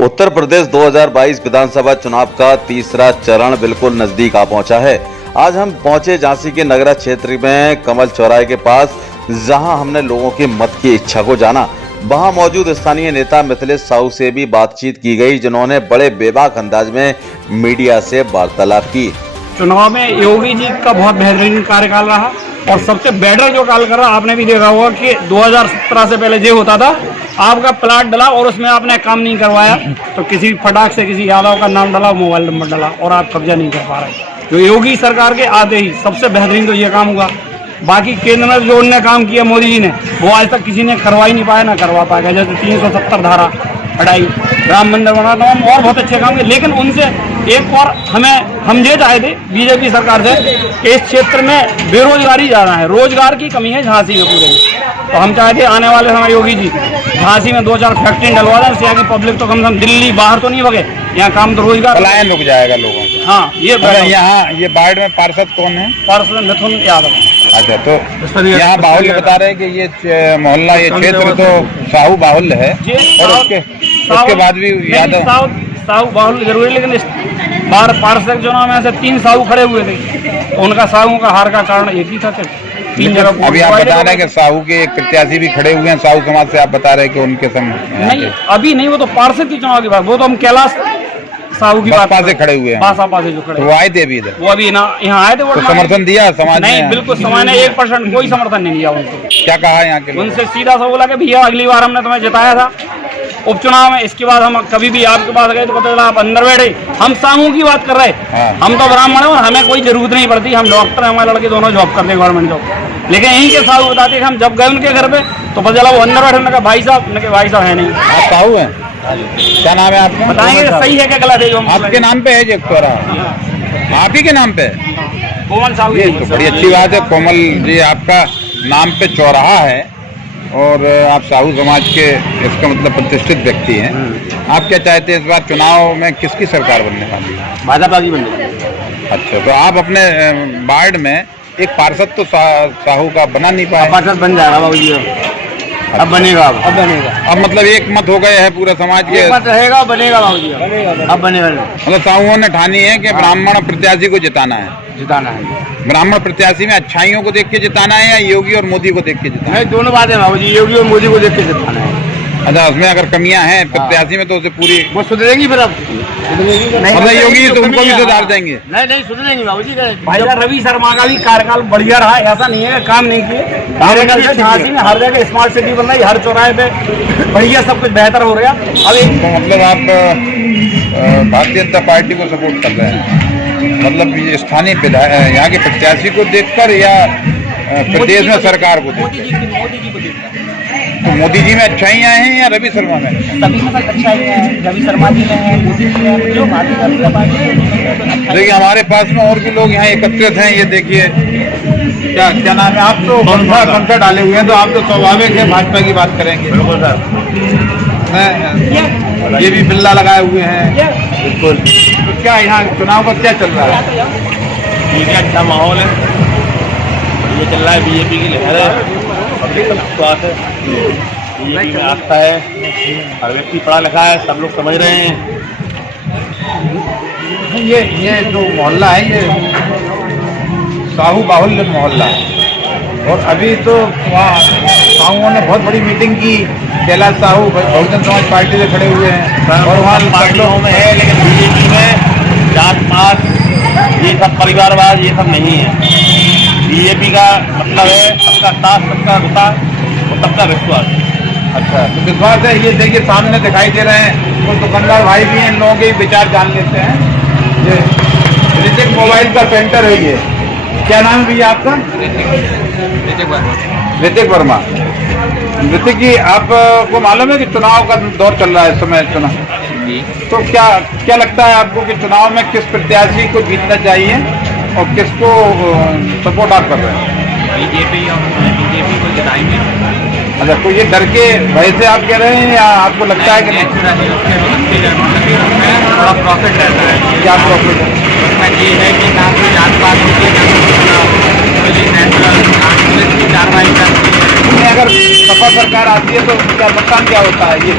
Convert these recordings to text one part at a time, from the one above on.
उत्तर प्रदेश 2022 विधानसभा चुनाव का तीसरा चरण बिल्कुल नजदीक आ पहुंचा है। आज हम पहुंचे झांसी के नगरा क्षेत्र में कमल चौराहे के पास, जहां हमने लोगों के मत की इच्छा को जाना। वहां मौजूद स्थानीय नेता मिथिलेश साहू से भी बातचीत की गई, जिन्होंने बड़े बेबाक अंदाज में मीडिया से वार्तालाप की। चुनाव में योगी जी का बहुत बेहतरीन कार्यकाल रहा और सबसे बेटर जो काल कर रहा, आपने भी देखा होगा कि 2017 से पहले जो होता था, आपका प्लाट डला और उसमें आपने काम नहीं करवाया तो किसी फटाक से किसी यादव का नाम डाला, मोबाइल नंबर डाला और आप कब्जा नहीं कर पा रहे। जो योगी सरकार के आते ही सबसे बेहतरीन तो ये काम हुआ। बाकी केंद्र में जो उनने काम किया मोदी जी ने, वो आज तक किसी ने करवा ही नहीं पाया, ना करवा पाएगा। जैसे 370 धारा हटाई, राम मंदिर बना, तमाम और बहुत अच्छे काम किए। लेकिन उनसे एक और हम ये चाहे थे बीजेपी सरकार से कि इस क्षेत्र में बेरोजगारी ज़्यादा है, रोजगार की कमी है झांसी में पूरे में। तो हम चाहे थे आने वाले समय योगी जी झांसी में 2-4 फैक्ट्री डलवा दें, यहाँ की पब्लिक तो कम से कम दिल्ली बाहर तो नहीं भगे, यहाँ काम तो रोजगार पलायन रुक जाएगा लोगों का। हाँ, ये यहाँ ये बाढ़ में पार्षद कौन है? पार्षद मिथुन यादव। अच्छा, तो यहाँ बाहुल्य बता रहे हैं कि ये मोहल्ला, ये क्षेत्र तो साहू बाहुल्य है और उसके बाद भी यादव साहू बाहुल्य जरूर है, लेकिन इस बार पार्षद चुनाव में ऐसे 3 साहू खड़े हुए थे, तो उनका साहू का हार का कारण एक ही था। 3 जगह अभी आप बता रहे हैं कि साहू के एक प्रत्याशी भी खड़े हुए हैं साहू समाज से, आप बता रहे हैं कि उनके नहीं, अभी नहीं, वो तो पार्षद की चुनाव की बात, वो तो हम कैलाश साहू की बात से खड़े हुए हैं। बासापा से जो खड़े, वो आए थे अभी इधर, वो अभी ना यहाँ आए थे, वो तो समर्थन दिया समाज नहीं, बिल्कुल समाज ने 1% कोई समर्थन नहीं दिया उनको। क्या कहा यहाँ के? उनसे सीधा सा बोला कि भैया अगली बार हमने तुम्हें जिताया था उपचुनाव में, इसके बाद हम कभी भी आपके पास गए तो पता चला आप अंदर बैठे। हम सामू की बात कर रहे हैं, हम तो ब्राह्मण हैं और हमें कोई जरूरत नहीं पड़ती, हम डॉक्टर हैं, हमारे लड़के दोनों जॉब करते हैं, गवर्नमेंट जॉब। लेकिन यहीं के साहू बताते हैं कि हम जब गए उनके घर पे तो पता चला वो अंदर बैठे, उनका भाई साहब है नहीं। आप साहू हैं? क्या नाम है आपका? बताएंगे सही है क्या गलत है? आपके नाम पे है जो चौराहा, आप ही के नाम पे? कोमल साहू। ये तो बड़ी अच्छी बात है, कोमल जी आपका नाम पे चौराहा है और आप साहू समाज के इसका मतलब प्रतिष्ठित व्यक्ति हैं। आप क्या चाहते हैं इस बार चुनाव में किसकी सरकार बनने वाली है? भाजपा की बनने। अच्छा, तो आप अपने वार्ड में एक पार्षद तो साहू का बना नहीं पाए। पार्षद बन जाएगा बाबू जी, अब बनेगा, अब बनेगा। अब मतलब एक मत हो गए हैं पूरा समाज के, मत रहेगा, बनेगा बाबू जी, अब बनेगा। मतलब साहूओं ने ठानी है कि ब्राह्मण प्रत्याशी को जिताना है। ब्राह्मण प्रत्याशी में अच्छाइयों को देख के जिताना है या योगी और मोदी को देख के जिताना है? दोनों बातें बाबू जी, योगी और मोदी को देख के जिताना है। अच्छा, उसमें अगर कमियां हैं प्रत्याशी में तो उसे पूरी वो सुधरेंगी फिर, अब मतलब योगी तो उनको भी सुधार देंगे। नहीं सुधरेंगी बाबू जी। भाई रवि शर्मा का भी कार्यकाल बढ़िया रहा, ऐसा नहीं है काम नहीं किए। झांसी में हर जगह स्मार्ट सिटी बन रही, हर चौराहे पे बढ़िया सब कुछ बेहतर हो रहा। अब तो मतलब आप भारतीय जनता पार्टी को सपोर्ट कर रहे हैं, मतलब स्थानीय विधायक यहाँ के प्रत्याशी को देखकर या प्रदेश में सरकार को देखकर? तो मोदी जी में अच्छाइयाँ हैं या रवि शर्मा में? सभी में अच्छाइयाँ हैं, रवि शर्मा जी में है, मोदी जी में, जो भारतीय जनता पार्टी। देखिए हमारे पास में और भी लोग यहाँ एकत्रित हैं, ये देखिए क्या नाम है? आप तो पंखा डाले हुए हैं, तो आप तो स्वाभाविक है भाजपा की बात करेंगे। बिल्कुल सर, ये भी बिल्ला लगाए हुए हैं। बिल्कुल। तो क्या यहाँ चुनाव का क्या चल रहा है? ठीक है, अच्छा माहौल है, ये चल रहा है, बीजेपी की लहर है, विश्वास है, बीजेपी में आस्था है, हर व्यक्ति पढ़ा लिखा है, सब लोग समझ रहे हैं। ये जो मोहल्ला है ये साहू बाहुल्य मोहल्ला है और अभी तो वहाँ साहूओं ने बहुत बड़ी मीटिंग की, कैलाश साहू बहुजन समाज पार्टी से खड़े हुए हैं और वहाँ पार्टियों में है, लेकिन बीजेपी में जात पात ये सब परिवारवाद ये सब नहीं है। बीजेपी का मतलब है सबका साथ, सबका विकास और सबका विश्वास। अच्छा, तो विश्वास है। ये देखिए सामने दिखाई दे रहे हैं, कुछ दुकानदार भाई भी इन लोगों के विचार जान लेते हैं। ये ऋतिक मोबाइल का सेंटर है ये। क्या नाम है भैया आपका? ऋतिक वर्मा। ऋतिक जी, आपको मालूम है कि चुनाव का दौर चल रहा है इस समय चुनाव, तो क्या लगता है आपको कि चुनाव में किस प्रत्याशी को जीतना चाहिए और किसको सपोर्ट आप कर रहे हैं? बीजेपी को जिताएंगे। अच्छा, तो ये डर के भय से आप कह रहे हैं या आपको लगता है कि नहीं? थोड़ा प्रॉफिट रहता है। क्या प्रॉफिट है? उसमें ये है कि ना कोई जात पात होती है, पुलिस की कार्रवाई करती है। अगर सपा सरकार आती है तो क्या नुकसान क्या होता है? ये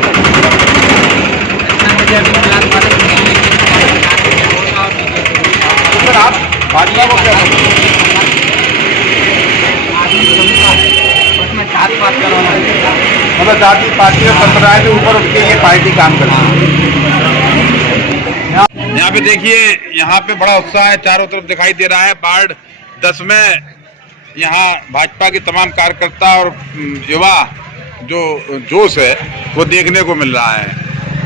सर आप भाजपा को क्या मतलब जाति पार्टी और संप्रदाय के ऊपर उठ के ये पार्टी काम करती है। यहाँ पे देखिए, यहाँ पे बड़ा उत्साह है, चारों तरफ दिखाई दे रहा है। वार्ड 10 में यहाँ भाजपा के तमाम कार्यकर्ता और युवा जो जोश है वो देखने को मिल रहा है।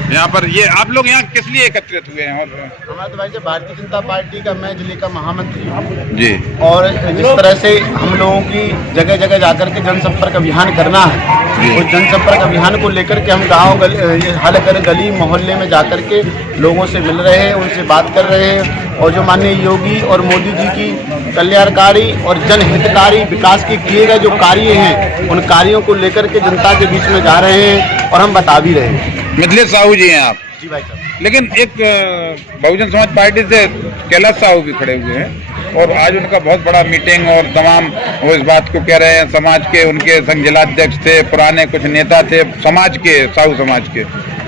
यहाँ पर ये आप लोग यहाँ किस लिए एकत्रित हुए हैं? और हमारे तो भाई से भारतीय जनता पार्टी का मैं जिले का महामंत्री हूँ जी, और जिस तरह से हम लोगों की जगह जगह जाकर के जनसंपर्क अभियान करना है, उस जनसंपर्क अभियान को लेकर के हम गाँव हर गली मोहल्ले में जाकर के लोगों से मिल रहे हैं, उनसे बात कर रहे हैं और जो माननीय योगी और मोदी जी की कल्याणकारी और जनहितकारी विकास के किए गए जो कार्य हैं, उन कार्यों को लेकर के जनता के बीच में जा रहे हैं और हम बता भी रहे हैं। मिथिलेश साहू जी हैं आप? जी भाई साहब। लेकिन एक बहुजन समाज पार्टी से कैलाश साहू भी खड़े हुए हैं और आज उनका बहुत बड़ा मीटिंग और तमाम वो इस बात को कह रहे हैं, समाज के उनके संघ जिलाध्यक्ष थे, पुराने कुछ नेता थे समाज के, साहू समाज के,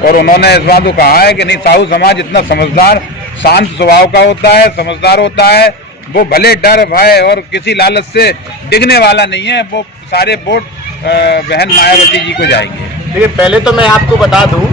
और उन्होंने इस बात को कहा है कि नहीं, साहू समाज इतना समझदार शांत स्वभाव का होता है, समझदार होता है, वो भले डर भय और किसी लालच से डिगने वाला नहीं है, वो सारे वोट बहन मायावती जी को जाएंगे। देखिए, पहले तो मैं आपको बता दूं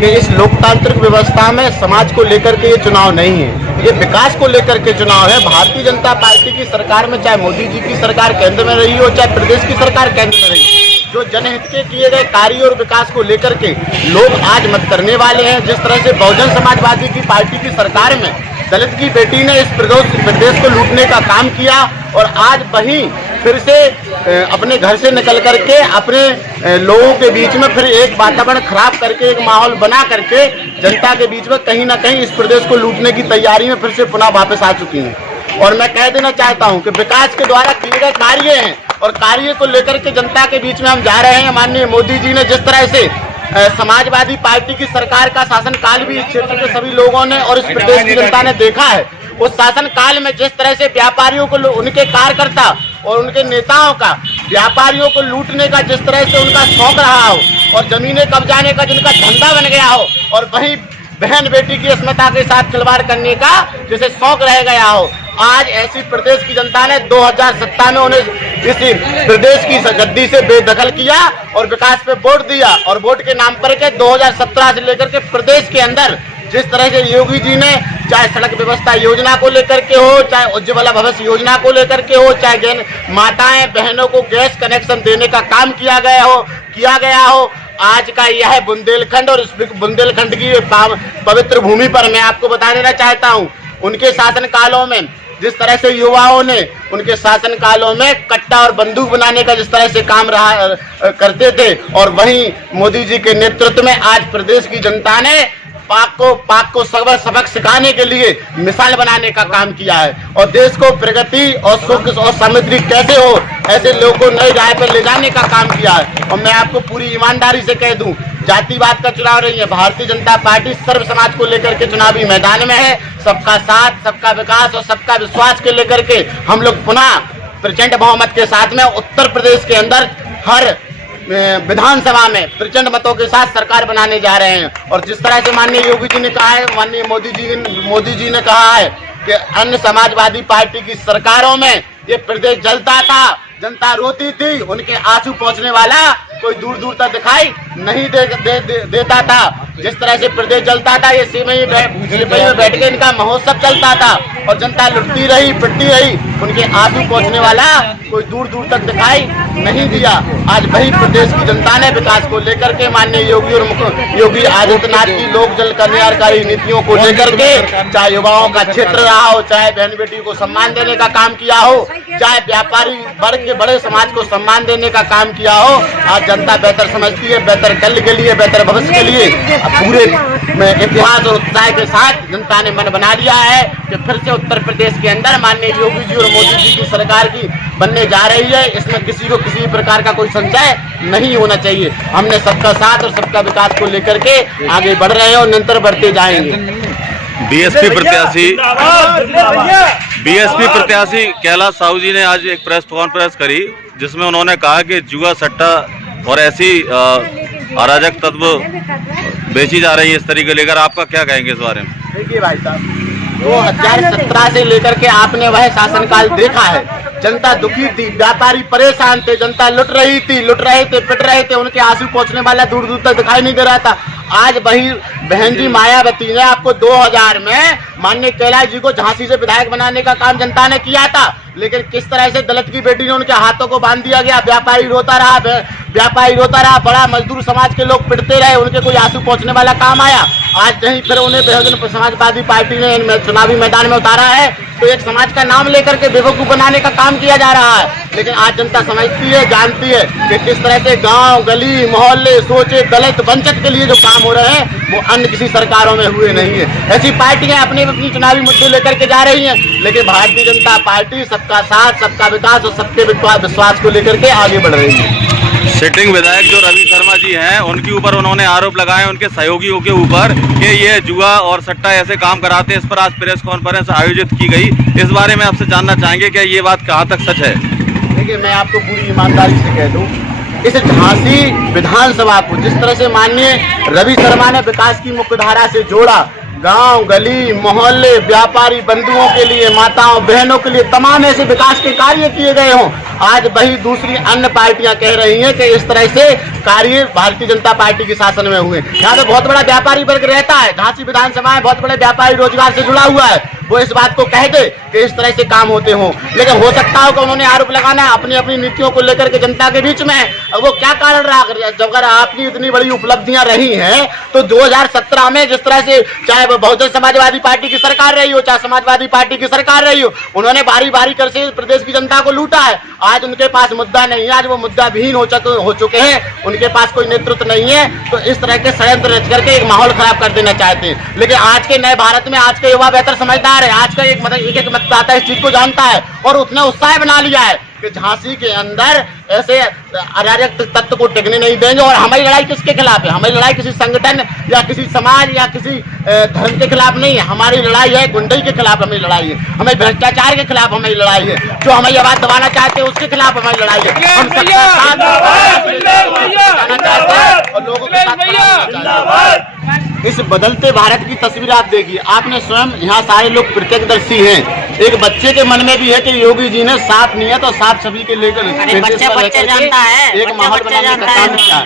कि इस लोकतांत्रिक व्यवस्था में समाज को लेकर के ये चुनाव नहीं है, ये विकास को लेकर के चुनाव है। भारतीय जनता पार्टी की सरकार में चाहे मोदी जी की सरकार केंद्र में रही हो, चाहे प्रदेश की सरकार केंद्र में रही हो, जो जनहित के किए गए कार्य और विकास को लेकर के लोग आज मत करने वाले हैं। जिस तरह से बहुजन समाजवादी की पार्टी की सरकार में दलित की बेटी ने इस प्रदेश को लूटने का काम किया और आज वही फिर से अपने घर से निकल करके अपने लोगों के बीच में फिर एक वातावरण खराब करके, एक माहौल बना करके जनता के बीच में कहीं ना कहीं इस प्रदेश को लूटने की तैयारी में फिर से पुनः वापस आ चुकी हैं। और मैं कह देना चाहता हूं कि विकास के द्वारा किए गए कार्य हैं और कार्य को लेकर के जनता के बीच में हम जा रहे हैं। माननीय मोदी जी ने जिस तरह से समाजवादी पार्टी की सरकार का शासनकाल भी इस क्षेत्र के सभी लोगों ने और इस प्रदेश की जनता ने देखा है, उस शासन काल में जिस तरह से व्यापारियों को, उनके कार्यकर्ता और उनके नेताओं का व्यापारियों को लूटने का जिस तरह से उनका शौक रहा हो और जमीनें कब्जाने का जिनका धंधा बन गया हो और वहीं बहन बेटी की अस्मिता के साथ खिलवाड़ करने का जैसे शौक रह गया हो, आज ऐसी प्रदेश की जनता ने 2017 में उन्हें इस प्रदेश की गद्दी से बेदखल किया और विकास पे वोट दिया और वोट के नाम पर के 2017 से लेकर के प्रदेश के अंदर जिस तरह से योगी जी ने चाहे सड़क व्यवस्था योजना को लेकर के हो, चाहे उज्ज्वला भविष्य योजना को लेकर के हो, चाहे माताएं बहनों को गैस कनेक्शन देने का काम किया गया हो, आज का यह बुंदेलखंड और इस बुंदेलखंड की पवित्र भूमि पर मैं आपको बता देना चाहता हूं, उनके शासन कालों में जिस तरह से युवाओं ने उनके शासन कालों में कट्टा और बंदूक बनाने का जिस तरह से काम करते थे और वहीं मोदी जी के नेतृत्व में आज प्रदेश की जनता ने पाक को सबक सिखाने के लिए मिसाल बनाने का काम किया है और देश को प्रगति और सुख और समृद्धि कैसे हो ऐसे लोगों को नई राह पर ले जाने का काम किया है। और मैं आपको पूरी ईमानदारी से कह दूं, जातिवाद का चुनाव नहीं है, भारतीय जनता पार्टी सर्व समाज को लेकर के चुनावी मैदान में है। सबका साथ, सबका विकास और सबका विश्वास के लेकर के हम लोग पुनः प्रचंड बहुमत के साथ में उत्तर प्रदेश के अंदर हर विधानसभा में प्रचंड मतों के साथ सरकार बनाने जा रहे हैं। और जिस तरह से माननीय योगी जी ने कहा है, माननीय मोदी जी ने कहा है कि अन्य समाजवादी पार्टी की सरकारों में ये प्रदेश जलता था, जनता रोती थी, उनके आंसू पहुंचने वाला कोई दूर दूर तक दिखाई नहीं देता था। जिस तरह से प्रदेश जलता था, ये सिमई में बैठ के इनका महोत्सव चलता था और जनता लुटती रही, पिटती रही, उनके आंसू पहुंचने वाला कोई दूर दूर तक दिखाई नहीं दिया। आज वही प्रदेश की जनता ने विकास को लेकर के माननीय योगी आदित्यनाथ की लोक जल कल्याणकारी नीतियों को लेकर के, चाहे युवाओं का क्षेत्र रहा हो, चाहे बहन बेटी को सम्मान देने का काम किया हो, चाहे व्यापारी वर्ग के बड़े समाज को सम्मान देने का काम किया हो, आज जनता बेहतर समझती है, बेहतर कल के लिए, बेहतर भविष्य के लिए पूरे इतिहास और उत्साह के साथ जनता ने मन बना लिया है कि फिर से उत्तर प्रदेश के अंदर माननीय योगी जी और मोदी जी की सरकार की बनने जा रही है। इसमें किसी को किसी प्रकार का कोई संशय नहीं होना चाहिए। हमने सबका साथ और सबका विकास को लेकर के आगे बढ़ रहे हैं और निरंतर बढ़ते जाएंगे। बीएसपी प्रत्याशी कैलाश साहू जी ने आज एक प्रेस कॉन्फ्रेंस करी जिसमें उन्होंने कहा कि जुआ सट्टा और ऐसी अराजक तत्व बेची जा रही है इस तरीके लेकर, आपका क्या कहेंगे इस बारे में? देखिए भाई साहब, 2017 से लेकर के आपने वह शासनकाल देखा है। जनता दुखी थी, व्यापारी परेशान थे, जनता लुट रहे थे, पिट रहे थे, उनके आंसू पहुंचने वाला दूर दूर तक दिखाई नहीं दे रहा था। आज वही बहन जी मायावती ने आपको 2000 में माननीय कैलाश जी को झांसी से विधायक बनाने का काम जनता ने किया था, लेकिन किस तरह से दलित की बेटी ने उनके हाथों को बांध दिया गया। व्यापारी रोता रहा, बड़ा मजदूर समाज के लोग पिटते रहे, उनके कोई आंसू पहुंचने वाला काम आया? आज नहीं, फिर उन्हें बहुजन समाजवादी पार्टी ने चुनावी मैदान में उतारा है, तो एक समाज का नाम लेकर के बेवकूफ बनाने का काम किया जा रहा है। लेकिन आज जनता समझती है, जानती है कि किस तरह से गांव गली मोहल्ले सोचे दलित वंचित के लिए जो काम हो रहे हैं वो अन्य किसी सरकारों में हुए नहीं है। ऐसी पार्टियां अपने अपनी चुनावी मुद्दे लेकर के जा रही हैं, लेकिन भारतीय जनता पार्टी सबका साथ, सबका विकास और सबके विश्वास को लेकर के आगे बढ़ रही है। सिटिंग विधायक जो रवि शर्मा जी हैं, उनके ऊपर उन्होंने आरोप लगाए उनके सहयोगियों के ऊपर कि ये जुआ और सट्टा ऐसे काम कराते हैं। इस पर आज प्रेस कॉन्फ्रेंस आयोजित की गई, इस बारे में आपसे जानना चाहेंगे कि ये बात कहाँ तक सच है? देखिए, मैं आपको पूरी ईमानदारी से कह दूं, इस झांसी विधानसभा को जिस तरह से माननीय रवि शर्मा ने विकास की मुख्यधारा से जोड़ा, गांव गली मोहल्ले व्यापारी बंधुओं के लिए, माताओं बहनों के लिए तमाम ऐसे विकास के कार्य किए गए हों, आज वही दूसरी अन्य पार्टियां कह रही हैं कि इस तरह से कार्य भारतीय जनता पार्टी के शासन में हुए। यहाँ पे बहुत बड़ा व्यापारी वर्ग रहता है, झांसी विधानसभा में बहुत बड़े व्यापारी रोजगार से जुड़ा हुआ है, वो इस बात को कह दे कि इस तरह से काम होते हों। लेकिन हो सकता हो कि उन्होंने आरोप लगाना अपनी अपनी नीतियों को लेकर के जनता के बीच में, वो क्या कारण रहा? अगर आपकी इतनी बड़ी उपलब्धियां रही हैं तो 2017 में जिस तरह से चाहे बहुजन समाजवादी पार्टी की सरकार रही हो, चाहे समाजवादी पार्टी की सरकार रही हो, उन्होंने बारी बारी कर से प्रदेश की जनता को लूटा है। आज उनके पास मुद्दा नहीं है, आज वो मुद्दा विहीन हो चुके हैं, उनके पास कोई नेतृत्व नहीं है, तो इस तरह के षड्यंत्र रच करके एक माहौल खराब कर देना चाहते हैं। लेकिन आज के नए भारत में आज का युवा बेहतर समझदार है, आज का एक मतदाता इस चीज को जानता है और उसने उत्साह बना लिया है कि झांसी के अंदर ऐसे अराजक तत्व को टिकने नहीं देंगे। और हमारी लड़ाई किसके खिलाफ है? हमारी लड़ाई किसी संगठन या किसी समाज या किसी धर्म के खिलाफ नहीं है, हमारी लड़ाई है गुंडई के खिलाफ, हमारी लड़ाई है, हमें भ्रष्टाचार के खिलाफ हमारी लड़ाई है, जो हमारी आवाज दबाना चाहते हैं उसके खिलाफ हमारी लड़ाई है। हम सबका साथ और लोगों के साथ। इस बदलते भारत की तस्वीर आप देखिए, आपने स्वयं यहाँ सारे लोग प्रत्यक्षदर्शी हैं। एक बच्चे के मन में भी है कि योगी जी ने साफ नियत और साफ छवि के लेकर एक माहौल बनाने का काम किया।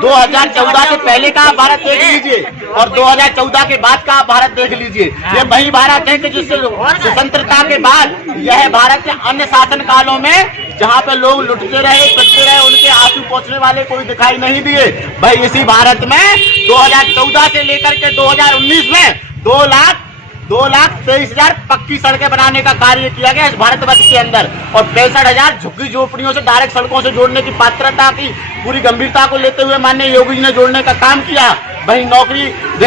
2014 से पहले का आप भारत देख लीजिए और 2014 के बाद का आप भारत देख लीजिए। ये वही भारत है कि जिससे स्वतंत्रता के बाद यह भारत के अन्य शासन कालों में जहाँ पे लोग लुटते रहे पिटते रहे, उनके आंसू पहुंचने वाले कोई दिखाई नहीं दिए। भाई इसी भारत में 2014 से लेकर के 2019 में 2,23,000 पक्की सड़कें बनाने का कार्य किया गया इस भारतवर्ष के अंदर, और 65,000 झुग्गी झोपड़ियों से डायरेक्ट सड़कों से जोड़ने की पात्रता की पूरी गंभीरता को लेते हुए माननीय योगी जी ने जोड़ने का काम किया। वही नौकरी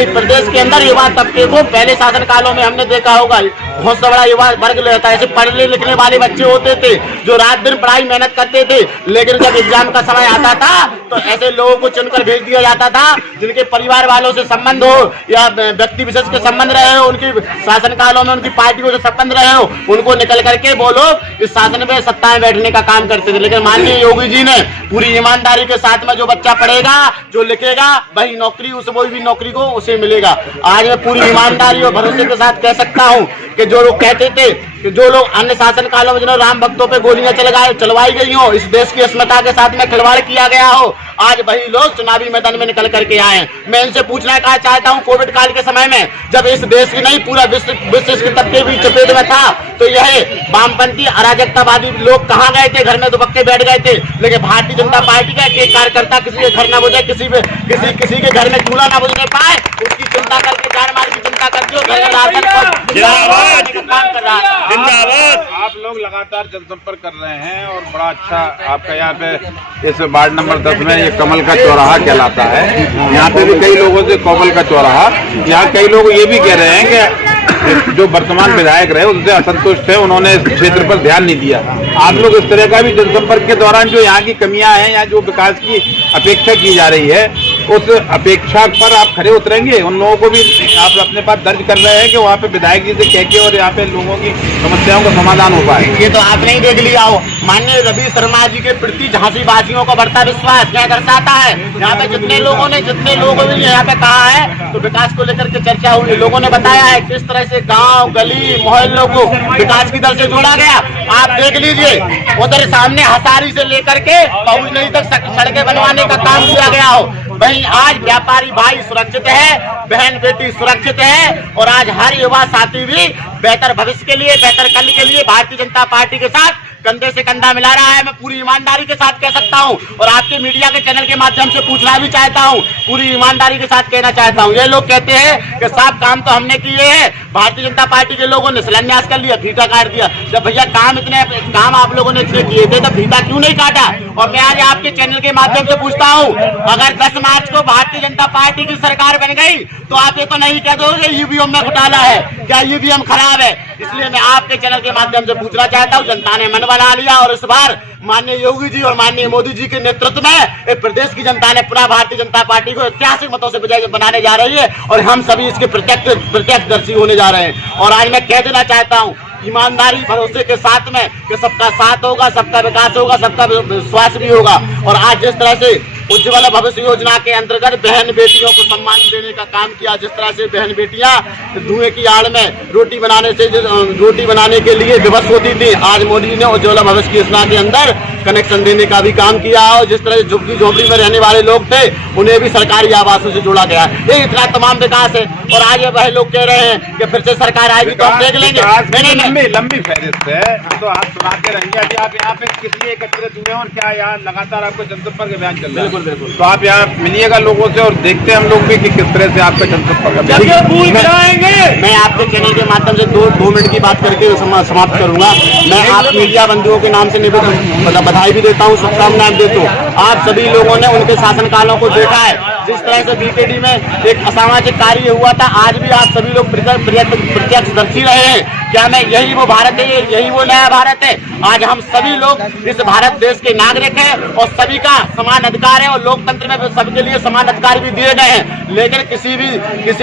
प्रदेश के अंदर युवा तबके को पहले शासन कालों में हमने देखा होगा बहुत सा बड़ा युवा वर्ग रहता है, ऐसे पढ़ने लिखने वाले बच्चे होते थे जो रात दिन पढ़ाई मेहनत करते थे, लेकिन जब एग्जाम का समय आता था तो ऐसे लोगों को चुनकर भेज दिया जाता था जिनके परिवार वालों से संबंध हो या व्यक्ति विशेष के संबंध रहे हो, उनकी शासन कालों में उनकी पार्टियों से संबंध रहे हो, उनको निकल करके वो लोग इस शासन में सत्ता में बैठने का काम करते थे। लेकिन माननीय योगी जी ने पूरी ईमानदारी के साथ में जो बच्चा पढ़ेगा जो लिखेगा वही नौकरी वो भी नौकरी को उसे मिलेगा। आज मैं पूरी ईमानदारी और भरोसे के साथ कह सकता हूं कि जो लोग कहते थे कि जो लोग अन्य शासन कालों में जिन्होंने राम भक्तों पे गोलियां चलवाई गई हो, इस देश की अस्मिता के साथ में खिलवाड़ किया गया हो, आज वही लोग चुनावी मैदान में निकल करके आए। मैं इनसे पूछना चाहता हूं, कोविड काल के समय में जब इस देश की नहीं पूरा विश्व के तबके भी चपेट में था तो यह वामपंथी अराजकतावादी लोग कहाँ गए थे? घर में दुबक्के बैठ गए थे। लेकिन भारतीय जनता पार्टी का एक कार्यकर्ता किसी के घर न बुझे, किसी के घर में चूल्हा न बुझने पाए, उसकी चिंता करके जान मार की चिंता करके काम कर रहा था। आप लोग लगातार जनसंपर्क कर रहे हैं और बड़ा अच्छा आपका यहाँ पे इस वार्ड नंबर 10 में ये कमल का चौराहा कहलाता है। यहाँ पे भी कई लोगों से कमल का चौराहा, यहाँ कई लोग ये भी कह रहे हैं कि जो वर्तमान विधायक रहे उनसे असंतुष्ट है, उन्होंने इस क्षेत्र पर ध्यान नहीं दिया। आप लोग इस तरह का भी जनसंपर्क के दौरान जो यहाँ की कमियां हैं या जो विकास की अपेक्षा की जा रही है उस अपेक्षा पर आप खरे उतरेंगे? उन लोगों को भी आप अपने पास दर्ज कर रहे हैं कि वहाँ पे विधायक जी से कह के और यहाँ पे लोगों की समस्याओं का समाधान हो पाए? ये तो आपने ही देख लिया हो, माननीय रवि शर्मा जी के प्रति झांसी वासियों का बढ़ता विश्वास क्या दर्शाता है। यहाँ पे जितने लोगों ने भी यहाँ पे कहा है तो विकास को लेकर के चर्चा हुई, लोगों ने बताया है किस तरह से गांव गली मोहल्लों को विकास की दर से जोड़ा गया। आप देख लीजिए, उधर सामने हसारी से लेकर के पहुंचने तक सड़कें बनवाने का काम किया गया हो। वहीं आज व्यापारी भाई सुरक्षित है, बहन बेटी सुरक्षित है, और आज हर युवा साथी भी बेहतर भविष्य के लिए, बेहतर कल के लिए भारतीय जनता पार्टी के साथ कंधे से कंधा मिला रहा है। मैं पूरी ईमानदारी के साथ कह सकता हूं, और आपके मीडिया के चैनल के माध्यम से पूछना भी चाहता हूं, पूरी ईमानदारी के साथ कहना चाहता हूं। ये लोग कहते हैं कि साफ काम तो हमने किए हैं, भारतीय जनता पार्टी के लोगों ने शिलान्यास कर लिया, फीता काट दिया। जब भैया काम आप लोगों ने इतने किए थे तो फीता क्यों नहीं काटा? और मैं आज आपके चैनल के माध्यम से पूछता हूँ, अगर 10 मार्च को भारतीय जनता पार्टी की सरकार बन गई तो आप ये तो नहीं कह दोगे ईवीएम में घोटाला है, क्या ईवीएम खराब है? इसलिए मैं आपके चैनल के माध्यम से पूछना चाहता हूँ, जनता ने मन बना लिया और इस बार माननीय योगी जी और माननीय मोदी जी के नेतृत्व में एक प्रदेश की जनता ने पुनः भारतीय जनता पार्टी को ऐतिहासिक मतों से विजय बनाने जा रही है, और हम सभी इसके प्रत्यक्षदर्शी होने जा रहे हैं। और आज मैं कह देना चाहता हूँ, ईमानदारी भरोसे के साथ में कि सबका साथ होगा, सबका विकास होगा, सबका विश्वास भी होगा। और आज जिस तरह से उज्ज्वला भविष्य योजना के अंतर्गत बहन बेटियों को सम्मान देने का काम किया, जिस तरह से बहन बेटियां धुएं की आड़ में रोटी बनाने के लिए विवश होती थी, आज मोदी जी ने उज्ज्वला भविष्य योजना के अंदर कनेक्शन देने का भी काम किया। और जिस तरह झुग्गी झोपड़ी में रहने वाले लोग थे उन्हें भी सरकारी आवासों से जोड़ा गया। ये इतना तमाम विकास है। और आज वह लोग कह रहे हैं कि फिर से सरकार आएगी तो हम देख लेंगे। लंबी फहरिस्त है, तो आप सुनाते रहेंगे। अभी आप यहाँ पे किस लिए एकत्रित हुए और क्या यहाँ लगातार आपको जनसंपर्क अभियान चल रहा है? बिल्कुल। तो आप यहाँ मिलिएगा लोगों से और देखते हैं हम लोग भी कि किस तरह से आपका जनसंपर्क अभियान। मैं आपके चैनल के माध्यम से दो मिनट की बात करके समाप्त करूंगा। मैं आप मीडिया बंधुओं के नाम से बधाई भी देता हूँ, शुभकामनाएं देता हूँ। आप सभी लोगों ने उनके शासनकालों को देखा है, जिस तरह से बीकेडी में एक असामाजिक कार्य हुआ था, आज भी आप सभी लोग प्रत्यक्षदर्शी रहे हैं। क्या मैं यही वो भारत है, यही वो नया भारत है? आज हम सभी लोग इस भारत देश के नागरिक हैं और सभी का समान अधिकार है, और लोकतंत्र में सबके लिए समान अधिकार भी दिए गए हैं। लेकिन किसी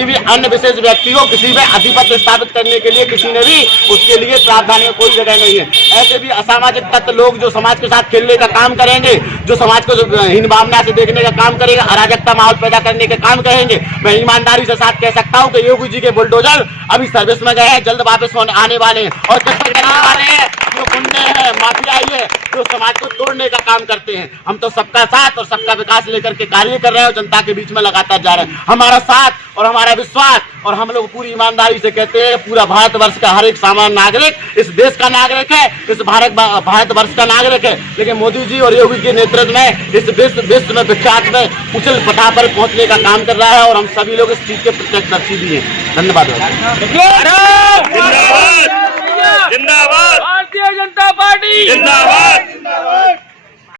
भी अन्य विशेष व्यक्ति को किसी में आधिपत्य स्थापित करने के लिए किसी ने भी उसके लिए प्रावधान में कोई जगह नहीं है। ऐसे भी असामाजिक तत्व लोग जो समाज के साथ खेलने का काम करेंगे, जो समाज को हीन भावना से देखने का काम करेगा, अराजकता माहौल पैदा करने के काम करेंगे, मैं ईमानदारी से साथ कह सकता हूँ कि योगी जी के बुलडोजर अभी सर्विस में गए हैं, जल्द वापस आने वाले हैं। और करने वाले हैं जो गुंडे हैं, माफियाई है, जो समाज को तोड़ने का काम करते हैं। हम तो सबका साथ और सबका विकास लेकर के कार्य कर रहे हैं और जनता के बीच में लगातार जा रहे हैं। हमारा साथ और हमारा विश्वास, और हम लोग पूरी ईमानदारी से कहते हैं, पूरा भारतवर्ष का हर एक सामान्य नागरिक इस देश का नागरिक है, इस भारतवर्ष का नागरिक है। लेकिन मोदी जी और योगी के नेतृत्व में इस विश्व में विख्यात में उछल पटा पर पहुंचने का काम कर रहा है, और हम सभी लोग इस चीज के प्रत्यक्षदर्शी भी हैं। धन्यवाद।